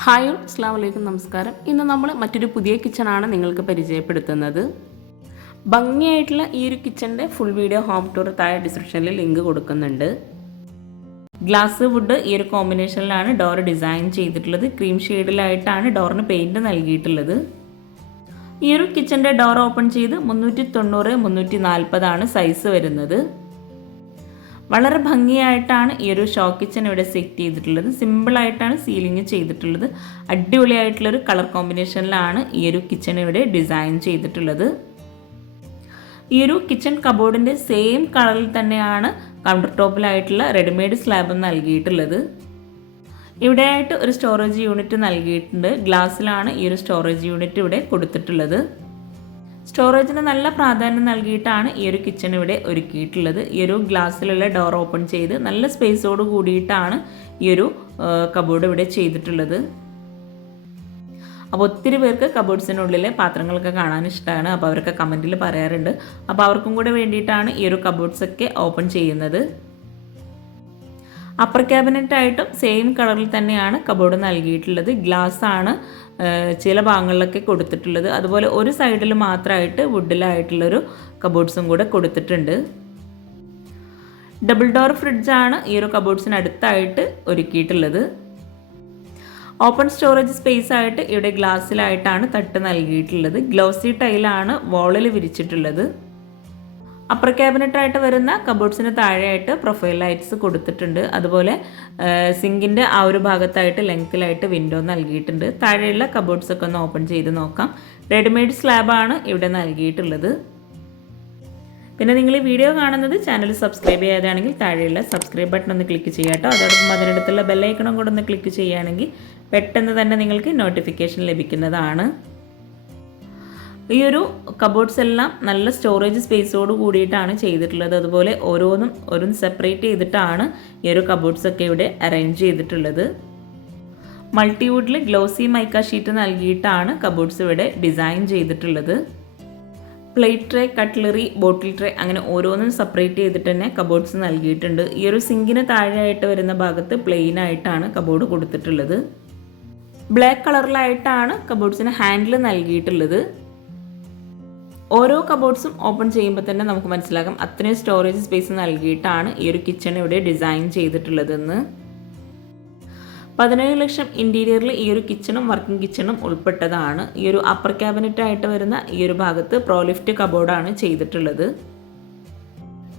Hi അസ്സാം വലൈക്കും നമസ്കാരം. ഇന്ന് നമ്മൾ മറ്റൊരു പുതിയ കിച്ചണാണ് നിങ്ങൾക്ക് പരിചയപ്പെടുത്തുന്നത്. ഭംഗിയായിട്ടുള്ള ഈ ഒരു കിച്ചണിന്റെ ഫുൾ വീഡിയോ ഹോം ടൂർ താഴെ ഡിസ്ക്രിപ്ഷനിൽ ലിങ്ക് കൊടുക്കുന്നുണ്ട്. ഗ്ലാസ് വുഡ് ഈ ഒരു കോമ്പിനേഷനിലാണ് ഡോർ ഡിസൈൻ ചെയ്തിട്ടുള്ളത്. ക്രീം ഷെയ്ഡിലായിട്ടാണ് ഡോറിന് പെയിന്റ് നൽകിയിട്ടുള്ളത്. ഈ ഒരു കിച്ചന്റെ ഡോർ ഓപ്പൺ ചെയ്ത് മുന്നൂറ്റി തൊണ്ണൂറ് മുന്നൂറ്റി നാൽപ്പതാണ് സൈസ് വരുന്നത്. വളരെ ഭംഗിയായിട്ടാണ് ഈ ഒരു ഷോ കിച്ചൺ ഇവിടെ സെറ്റ് ചെയ്തിട്ടുള്ളത്. സിമ്പിളായിട്ടാണ് സീലിംഗ് ചെയ്തിട്ടുള്ളത്. അടിപൊളിയായിട്ടുള്ളൊരു കളർ കോമ്പിനേഷനിലാണ് ഈ ഒരു കിച്ചൺ ഇവിടെ ഡിസൈൻ ചെയ്തിട്ടുള്ളത്. ഈ ഒരു കിച്ചൺ കബോർഡിന്റെ സെയിം കളറിൽ തന്നെയാണ് കൗണ്ടർ ടോപ്പിലായിട്ടുള്ള റെഡിമെയ്ഡ് സ്ലാബ് നൽകിയിട്ടുള്ളത്. ഇവിടെയായിട്ട് ഒരു സ്റ്റോറേജ് യൂണിറ്റ് നൽകിയിട്ടുണ്ട്. ഗ്ലാസ്സിലാണ് ഈ ഒരു സ്റ്റോറേജ് യൂണിറ്റ് ഇവിടെ കൊടുത്തിട്ടുള്ളത്. സ്റ്റോറേജിന് നല്ല പ്രാധാന്യം നൽകിയിട്ടാണ് ഈ ഒരു കിച്ചൺ ഇവിടെ ഒരുക്കിയിട്ടുള്ളത്. ഈ ഒരു ഗ്ലാസ്സിലുള്ള ഡോർ ഓപ്പൺ ചെയ്ത് നല്ല സ്പേസോട് കൂടിയിട്ടാണ് ഈ ഒരു കബോർഡ് ഇവിടെ ചെയ്തിട്ടുള്ളത്. അപ്പോൾ ഒത്തിരി പേർക്ക് കബോർഡ്സിനുള്ളിലെ പാത്രങ്ങളൊക്കെ കാണാൻ ഇഷ്ടമാണ് അപ്പോൾ അവരൊക്കെ കമന്റിൽ പറയാറുണ്ട്. അപ്പോൾ അവർക്കും കൂടെ വേണ്ടിയിട്ടാണ് ഈ ഒരു കബോർഡ്സൊക്കെ ഓപ്പൺ ചെയ്യുന്നത്. അപ്പർ ക്യാബിനറ്റ് ആയിട്ടും സെയിം കളറിൽ തന്നെയാണ് കബോർഡ് നൽകിയിട്ടുള്ളത്. ഗ്ലാസ് ആണ്. ചില ഭാഗങ്ങളിലൊക്കെ കൊടുത്തിട്ടുള്ളത്. അതുപോലെ ഒരു സൈഡിൽ മാത്രമായിട്ട് വുഡിലായിട്ടുള്ളൊരു കബോർഡ്സും കൂടെ കൊടുത്തിട്ടുണ്ട്. ഡബിൾ ഡോർ ഫ്രിഡ്ജാണ് ഈ ഒരു കബോർഡ്സിന് അടുത്തായിട്ട് ഒരുക്കിയിട്ടുള്ളത്. ഓപ്പൺ സ്റ്റോറേജ് സ്പേസ് ആയിട്ട് ഇവിടെ ഗ്ലാസ്സിലായിട്ടാണ് തട്ട് നൽകിയിട്ടുള്ളത്. ഗ്ലോസി ടൈലാണ് വോളിൽ വിരിച്ചിട്ടുള്ളത്. അപ്പർ ക്യാബിനറ്റായിട്ട് വരുന്ന കബോർഡ്സിന് താഴെയായിട്ട് പ്രൊഫൈൽ ലൈറ്റ്സ് കൊടുത്തിട്ടുണ്ട്. അതുപോലെ സിങ്കിന്റെ ആ ഒരു ഭാഗത്തായിട്ട് ലെങ്ത്തിലായിട്ട് വിൻഡോ നൽകിയിട്ടുണ്ട്. താഴെയുള്ള കബോർഡ്സ് ഒക്കെ ഒന്ന് ഓപ്പൺ ചെയ്ത് നോക്കാം. റെഡിമെയ്ഡ് സ്ലാബാണ് ഇവിടെ നൽകിയിട്ടുള്ളത്. പിന്നെ നിങ്ങൾ ഈ വീഡിയോ കാണുന്നത് ചാനൽ സബ്സ്ക്രൈബ് ചെയ്യാതാണെങ്കിൽ താഴെയുള്ള സബ്സ്ക്രൈബ് ബട്ടൺ ഒന്ന് ക്ലിക്ക് ചെയ്യാം കേട്ടോ. അതോടൊപ്പം അതിനടുത്തുള്ള ബെല്ലൈക്കണം കൂടെ ഒന്ന് ക്ലിക്ക് ചെയ്യുകയാണെങ്കിൽ പെട്ടെന്ന് തന്നെ നിങ്ങൾക്ക് നോട്ടിഫിക്കേഷൻ ലഭിക്കുന്നതാണ്. ഈ ഒരു കബോർഡ്സ് എല്ലാം നല്ല സ്റ്റോറേജ് സ്പേസോട് കൂടിയിട്ടാണ് ചെയ്തിട്ടുള്ളത്. അതുപോലെ ഓരോന്നും ഓരോന്ന് സെപ്പറേറ്റ് ചെയ്തിട്ടാണ് ഈ ഒരു കബോർഡ്സ് ഒക്കെ ഇവിടെ അറേഞ്ച് ചെയ്തിട്ടുള്ളത്. മൾട്ടിവുഡിൽ ഗ്ലോസി മൈക്ക ഷീറ്റ് നൽകിയിട്ടാണ് കബോർഡ്സ് ഇവിടെ ഡിസൈൻ ചെയ്തിട്ടുള്ളത്. Plate tray cutlery bottle tray അങ്ങനെ ഓരോന്നും സെപ്പറേറ്റ് ചെയ്തിട്ട് തന്നെ കബോർഡ്സ് നൽകിയിട്ടുണ്ട്. ഈ ഒരു സിങ്കിന് താഴെയായിട്ട് വരുന്ന ഭാഗത്ത് പ്ലെയിൻ ആയിട്ടാണ് കബോർഡ് കൊടുത്തിട്ടുള്ളത്. ബ്ലാക്ക് കളറിലായിട്ടാണ് കബോർഡ്സിന് ഹാൻഡിൽ നൽകിയിട്ടുള്ളത്. ഓരോ കബോർഡ്സും ഓപ്പൺ ചെയ്യുമ്പോൾ തന്നെ നമുക്ക് മനസ്സിലാക്കാം അത്രയും സ്റ്റോറേജ് സ്പേസ് നൽകിയിട്ടാണ് ഈ ഒരു കിച്ചൺ ഇവിടെ ഡിസൈൻ ചെയ്തിട്ടുള്ളതെന്ന്. പതിനേഴ് ലക്ഷം ഇന്റീരിയറിൽ ഈ ഒരു കിച്ചണും വർക്കിംഗ് കിച്ചണും ഉൾപ്പെട്ടതാണ്. ഈ ഒരു അപ്പർ ക്യാബിനറ്റ് ആയിട്ട് വരുന്ന ഈ ഒരു ഭാഗത്ത് പ്രോലിഫ്റ്റ് കബോർഡാണ് ചെയ്തിട്ടുള്ളത്.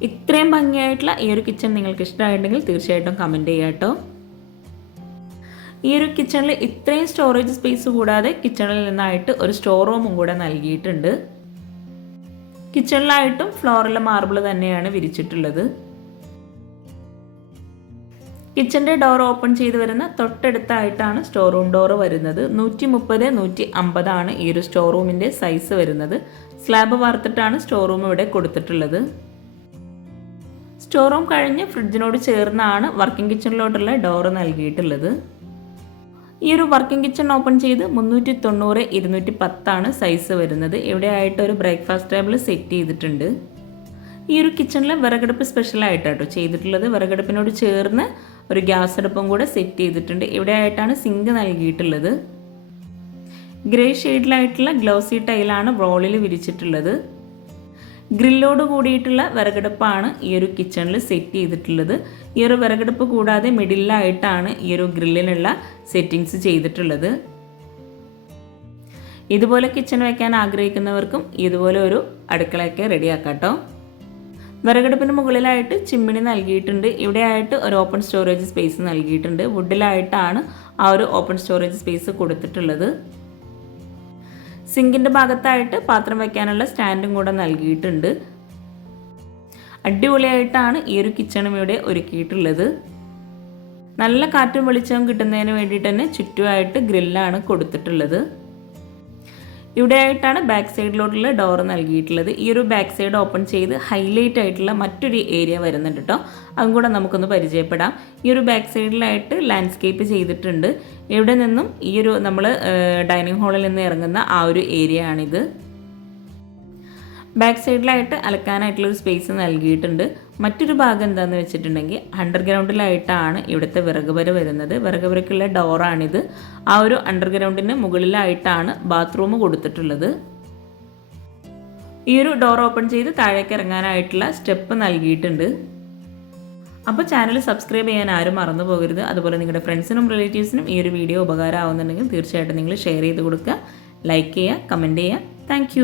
ഇത്രയും ഭംഗിയായിട്ടുള്ള ഈ ഒരു കിച്ചൺ നിങ്ങൾക്ക് ഇഷ്ടമായിട്ടുണ്ടെങ്കിൽ തീർച്ചയായിട്ടും കമന്റ് ചെയ്യാട്ടോ ഈ ഒരു കിച്ചണിൽ ഇത്രയും സ്റ്റോറേജ് സ്പേസ് കൂടാതെ കിച്ചണിൽ നിന്നായിട്ട് ഒരു സ്റ്റോർ റൂമും കൂടെ നൽകിയിട്ടുണ്ട്. കിച്ചണിലായിട്ടും ഫ്ലോറിലെ മാർബിൾ തന്നെയാണ് വിരിച്ചിട്ടുള്ളത്. കിച്ചന്റെ ഡോർ ഓപ്പൺ ചെയ്ത് വരുന്ന തൊട്ടടുത്തായിട്ടാണ് സ്റ്റോർ റൂം ഡോർ വരുന്നത്. നൂറ്റി മുപ്പത് നൂറ്റി അമ്പതാണ് ഈ ഒരു സ്റ്റോർ റൂമിന്റെ സൈസ് വരുന്നത്. സ്ലാബ് വാർത്തിട്ടാണ് സ്റ്റോർ റൂം ഇവിടെ കൊടുത്തിട്ടുള്ളത്. സ്റ്റോർ റൂം കഴിഞ്ഞ് ഫ്രിഡ്ജിനോട് ചേർന്നാണ് വർക്കിംഗ് കിച്ചണിലോട്ടുള്ള ഡോർ നൽകിയിട്ടുള്ളത്. ഈ ഒരു വർക്കിംഗ് കിച്ചൺ ഓപ്പൺ ചെയ്ത് മുന്നൂറ്റി തൊണ്ണൂറ് ഇരുന്നൂറ്റി പത്താണ് സൈസ് വരുന്നത്. എവിടെയായിട്ട് ഒരു ബ്രേക്ക്ഫാസ്റ്റ് ടേബിൾ സെറ്റ് ചെയ്തിട്ടുണ്ട്. ഈ ഒരു കിച്ചണിൽ വിറകടുപ്പ് സ്പെഷ്യലായിട്ടാട്ടോ ചെയ്തിട്ടുള്ളത്. വിറകടുപ്പിനോട് ചേർന്ന് ഒരു ഗ്യാസ് അടുപ്പും കൂടെ സെറ്റ് ചെയ്തിട്ടുണ്ട്. ഇവിടെ ആയിട്ടാണ് സിങ്ക് നൽകിയിട്ടുള്ളത്? ഗ്രേ ഷെയ്ഡിലായിട്ടുള്ള ഗ്ലോസി ടൈലാണ് റോളിൽ വിരിച്ചിട്ടുള്ളത്. ഗ്രില്ലോട് കൂടിയിട്ടുള്ള വിറകടുപ്പാണ് ഈ ഒരു കിച്ചണിൽ സെറ്റ് ചെയ്തിട്ടുള്ളത്. ഈ ഒരു വിറകടുപ്പ് കൂടാതെ മിഡിലായിട്ടാണ് ഈ ഒരു ഗ്രില്ലിനുള്ള സെറ്റിങ്സ് ചെയ്തിട്ടുള്ളത്. ഇതുപോലെ കിച്ചൺ വയ്ക്കാൻ ആഗ്രഹിക്കുന്നവർക്കും ഇതുപോലെ ഒരു അടുക്കളയൊക്കെ റെഡിയാക്കാട്ടോ. വിറകടുപ്പിന് മുകളിലായിട്ട് ചിമ്മിണി നൽകിയിട്ടുണ്ട്. ഇവിടെയായിട്ട് ഒരു ഓപ്പൺ സ്റ്റോറേജ് സ്പേസ് നൽകിയിട്ടുണ്ട്. വുഡിലായിട്ടാണ് ആ ഒരു ഓപ്പൺ സ്റ്റോറേജ് സ്പേസ് കൊടുത്തിട്ടുള്ളത്. സിങ്കിന്റെ ഭാഗത്തായിട്ട് പാത്രം വയ്ക്കാനുള്ള സ്റ്റാൻഡും കൂടെ നൽകിയിട്ടുണ്ട്. അടിപൊളിയായിട്ടാണ് ഈ ഒരു കിച്ചണും ഇവിടെ ഒരുക്കിയിട്ടുള്ളത്. നല്ല കാറ്റും വെളിച്ചവും കിട്ടുന്നതിന് വേണ്ടിയിട്ട് തന്നെ ചുറ്റുമായിട്ട് ഗ്രില്ലാണ് കൊടുത്തിട്ടുള്ളത്. ഇവിടെ ആയിട്ടാണ് ബാക്ക് സൈഡിലോട്ടുള്ള ഡോർ നൽകിയിട്ടുള്ളത്. ഈ ഒരു ബാക്ക് സൈഡ് ഓപ്പൺ ചെയ്ത് ഹൈലൈറ്റ് ആയിട്ടുള്ള മറ്റൊരു ഏരിയ വരുന്നുണ്ട് കേട്ടോ അതും കൂടെ നമുക്കൊന്ന് പരിചയപ്പെടാം. ഈ ഒരു ബാക്ക് സൈഡിലായിട്ട് ലാൻഡ്സ്കേപ്പ് ചെയ്തിട്ടുണ്ട്. ഇവിടെ നിന്നും ഈ ഒരു നമ്മൾ ഡൈനിങ് ഹാളിൽ നിന്ന് ഇറങ്ങുന്ന ആ ഒരു ഏരിയ ആണിത്. ബാക്ക് സൈഡിലായിട്ട് അലക്കാനായിട്ടുള്ളൊരു സ്പേസ് നൽകിയിട്ടുണ്ട്. മറ്റൊരു ഭാഗം എന്താണെന്ന് വെച്ചിട്ടുണ്ടെങ്കിൽ അണ്ടർഗ്രൗണ്ടിലായിട്ടാണ് ഇവിടുത്തെ വിറക് വര വരുന്നത്. വിറക് വരക്കുള്ള ഡോറാണിത്. ആ ഒരു അണ്ടർഗ്രൗണ്ടിന് മുകളിലായിട്ടാണ് ബാത്റൂം കൊടുത്തിട്ടുള്ളത്. ഈ ഒരു ഡോർ ഓപ്പൺ ചെയ്ത് താഴേക്ക് ഇറങ്ങാനായിട്ടുള്ള സ്റ്റെപ്പ് നൽകിയിട്ടുണ്ട്. അപ്പോൾ ചാനൽ സബ്സ്ക്രൈബ് ചെയ്യാൻ ആരും മറന്നു പോകരുത്. അതുപോലെ നിങ്ങളുടെ ഫ്രണ്ട്സിനും റിലേറ്റീവ്സിനും ഈ ഒരു വീഡിയോ ഉപകാരമാവുന്നുണ്ടെങ്കിൽ തീർച്ചയായിട്ടും നിങ്ങൾ ഷെയർ ചെയ്ത് കൊടുക്കുക. ലൈക്ക് ചെയ്യുക കമന്റ് ചെയ്യുക. താങ്ക്